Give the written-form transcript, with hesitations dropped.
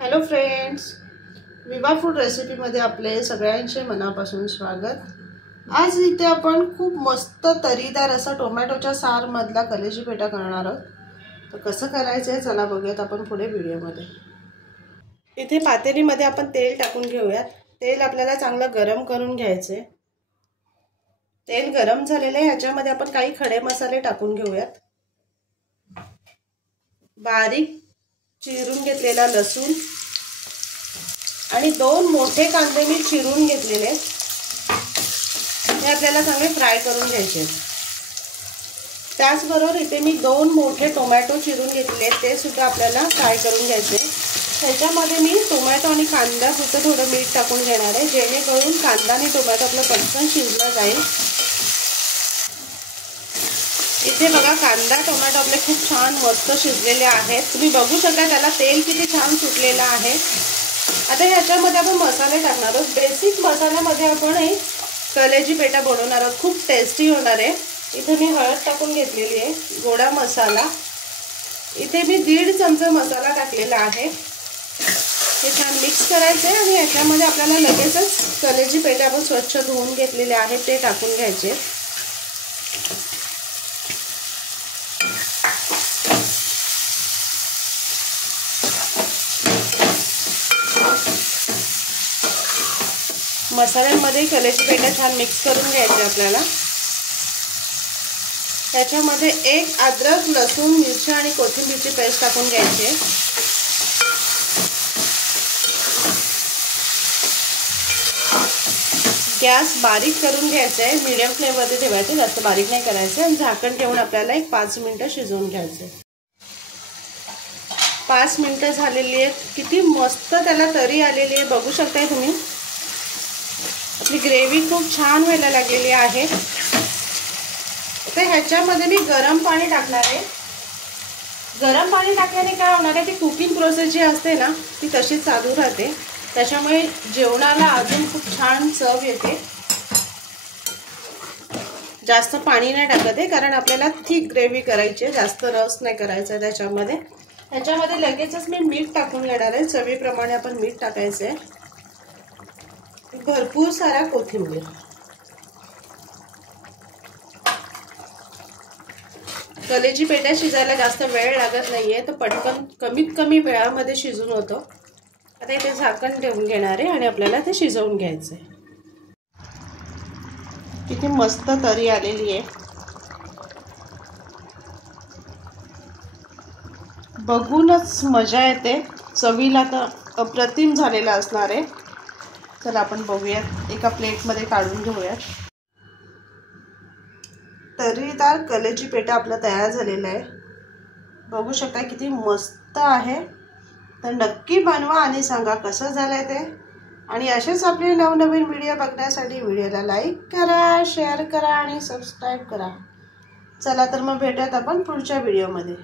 Hello friends, विवा food रेसिपीमध्ये आपले सगळ्यांचे मनापासून स्वागत। आज इथे आपण खूप मस्त तरीदार असा टोमॅटोच्या सार मधला कलेजी पेठा करणार आहोत। तर कसं करायचं आहे चला बघूयात आपण पुढे व्हिडिओमध्ये। इथे पातेलीमध्ये आपण तेल टाकून घेऊयात। तेल आपल्याला चांगलं गरम करून घ्यायचे। तेल गरम झालेले आहे, ह्याच्यामध्ये आपण काही खडे मसाले टाकून घेऊयात। बारीक चिरून घेतलेला लसूण आणि 2 मोठे कांदे मी चिरून घेतलेले हे आपल्याला चांगले फ्राय करून घ्यायचे। त्याचबरोबर इथे मी 2 मोठे टोमॅटो चिरून घेतले, ते सुद्धा आपल्याला फ्राय करून घ्यायचे। त्याच्यामध्ये मी टोमॅटो आणि कांदा फक्त थोडं मीठ टाकून घेणार आहे, जेणेकरून कांदा आणि टोमॅटो आपलं पटकन शिजला जाईल। इथे बघा कांदा टोमॅटो आपले खूप छान मस्त शिजलेले आहेत। तुम्ही बघू शकता त्याला तेल किती छान सुटलेलं आहे। आता ह्याच्यामध्ये आपण मसाले टाकणार आहोत। बेसिक मसाल्यामध्ये आपण एक कलेजी पेठा बनवणार आहोत, खूप टेस्टी होणार आहे। इथे मी हळद टाकून घेतलेली आहे, गोडा मसाला। इथे मी 1.5 चमचा मसाला टाकलेला आहे। हे छान मिक्स करायचे आणि ह्याच्यामध्ये आपल्याला लगेचच कलेजी पेठा आपण स्वच्छ धुवून घेतलेले आहेत ते टाकून घ्यायचे। मसाल्यांमध्ये कलेजी पेठा छान मिक्स करून घ्यायचे आपल्याला। त्याच्यामध्ये 1 अद्रक लसूण मिरची आणि कोथिंबीरची पेस्ट टाकून घ्यायची। गॅस बारीक करून घ्यायचा आहे, मीडियम फ्लेममध्ये ठेवायचे, जास्त बारीक नाही करायचे। आणि झाकण ठेवून आपल्याला एक 5 मिनिटं शिजवून घ्यायचे। 5 मिनिटं झालेली आहेत, किती मस्त त्याला तरी आलेली आहे, बघू शकताय तुम्ही। आपली ग्रेव्ही खूप छान व्हायला लागलेली आहे। तर ह्याच्यामध्ये मी गरम पाणी टाकणार आहे। गरम पाणी टाकल्याने काय होणार आहे, ती कुकिंग प्रोसेस जी असते ना ती तशीच चालू राहते, त्याच्यामुळे जेवणाला अजून खूप छान चव येते। जास्त पाणी नाही टाकत आहे, कारण आपल्याला थिक ग्रेव्ही करायची आहे, जास्त रस नाही करायचा त्याच्यामध्ये। ह्याच्यामध्ये लगेचच मी मीठ टाकून घेणार आहे, चवीप्रमाणे आपण मीठ टाकायचं आहे। भरपूर सारा कोथिंबीर। कलेजी पेठा शिजायला जास्त वेळ लागत नाहीये, तर पटकन कमीत कमी वेळामध्ये शिजून होतो। आता इथे झाकण ठेवून घेणार आहे आणि आपल्याला ते शिजवून घ्यायचंय। किती मस्त तरी आलेली आहे, बघूनच मजा येते। चवीला तर अप्रतिम झालेला असणार आहे। चला आपण बघूयात, एका प्लेटमध्ये काढून घेऊयात। तरीदार कलेजी पेठा आपला तयार झालेला आहे, बघू शकता किती मस्त आहे। तर नक्की बनवा आणि सांगा कसं झालंय ते। आणि असेच आपले नवनवीन व्हिडिओ बघण्यासाठी व्हिडिओला लाईक करा, शेअर करा आणि सबस्क्राईब करा। चला तर मग भेटूयात आपण पुढच्या व्हिडिओमध्ये।